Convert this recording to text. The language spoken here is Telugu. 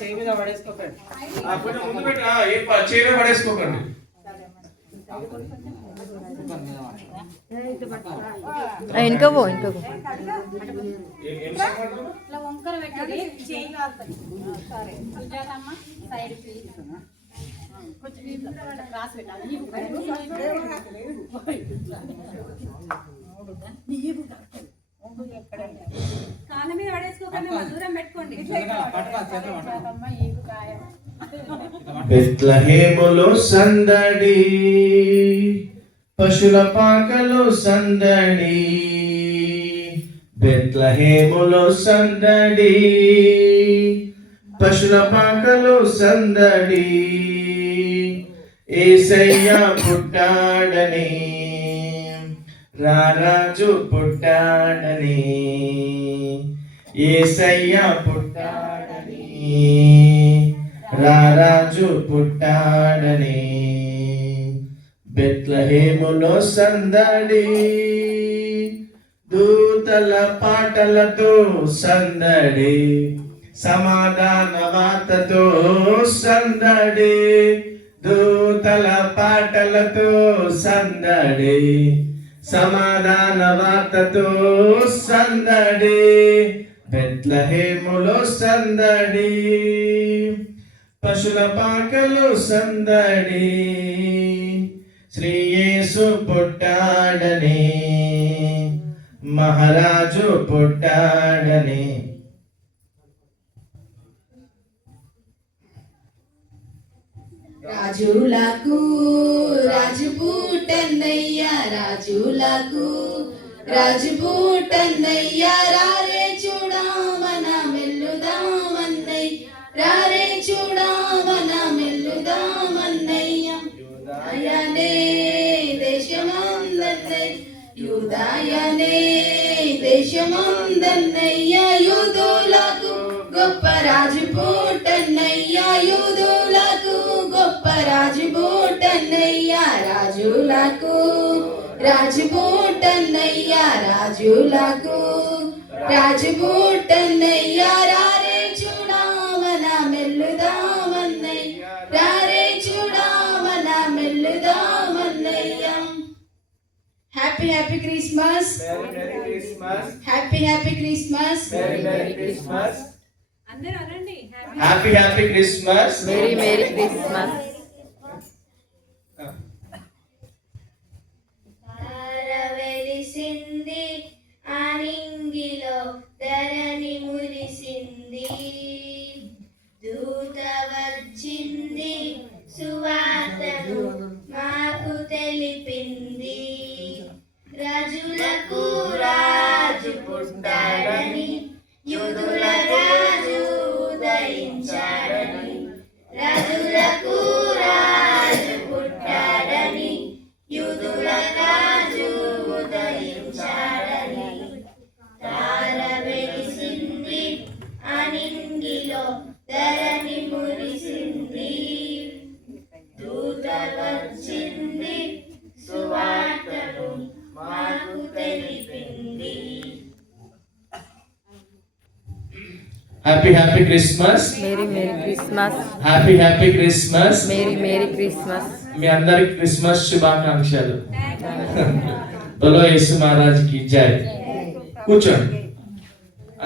చేయి మీద పడేసుకోకండి. కొంచెం ముందు పెట్టి చేయి మీద పడేసుకోకండి. इनको वो इनको वो కాళ్ళ మీద పడేసుకోకండి, దూరం పెట్టుకోండి. బెత్లెహేములో సందడి, పశుల పాకలో సందడి, బెత్లెహేములో సందడి, పశుల పాకలో సందడి, యేసయ్య పుట్టాడని, రారాజు పుట్టాడని, యేసయ్య పుట్టాడని, రారాజు పుట్టాడని, బెత్లెహేములో సందడి, దూతల పాటలతో సందడి, సమాధాన వార్తతో సందడి, దూతల పాటలతో సందడి, సమాధాన వార్తతో సందడి, బెత్లెహేములో సందడి, పశుల పాకలో సందడి, శ్రీ యేసు పుట్టాడని, మహారాజు పుట్టాడని. రాజులకు రాజు పుట్టన్నయ్యా, రాజులకు రాజు పుట్టన్నయ్యా, రారే చూడమన మెల్లుదామన్నయ్య, రారే చూడమన మెల్లుదామన్నయ్య, యూదాయనే దేశమందన్నయ్య, యూదాయనే దేశమందన్నయ్య, యూదులకు గొప్ప రాజు పుట్టన్నయ్యా, యూదులకు గొప్ప రాజు పుట్టన్నయ్యా, రాజులకు రాజు పుట్టన్నయ్యా, రాజులకు రాజు పుట్టన్నయ్యా, రారే చూడమన మెల్లుదామన్నయ్య, రారే చూడమన మెల్లుదామన్నయ్య. Happy happy Christmas, happy happy Christmas, అందరూ అనండి. హ్యాపీ హ్యాపీ క్రిస్మస్, मेरी मेरी क्रिसमस. వెలిసింది ఆనింగిలో ధరణి మురిసింది, దూత వచ్చింది సువార్తను మాకు తెలిపింది, రాజులకు రాజు పుట్టాడని, యూదుల రాజు ఉదయించాడని, రాజులకు రాజు పుట్టాడని, యూదుల రాజు ఉదయించాడని, తార వెలిసింది ఆనింగిలో ధరణి మురిసింది, దూత వచ్చింది సువార్తను మాకు తెలిపింది. హ్యాపీ హ్యాపీ క్రిస్మస్, मेरी मेरी क्रिसमस, హ్యాపీ హ్యాపీ క్రిస్మస్. मेरी मेरी क्रिसमस. మీ అందరికి క్రిస్మస్ శుభాకాంక్షలు. బలో యేసు మహారాజ్ కి జై. కూర్చోండి.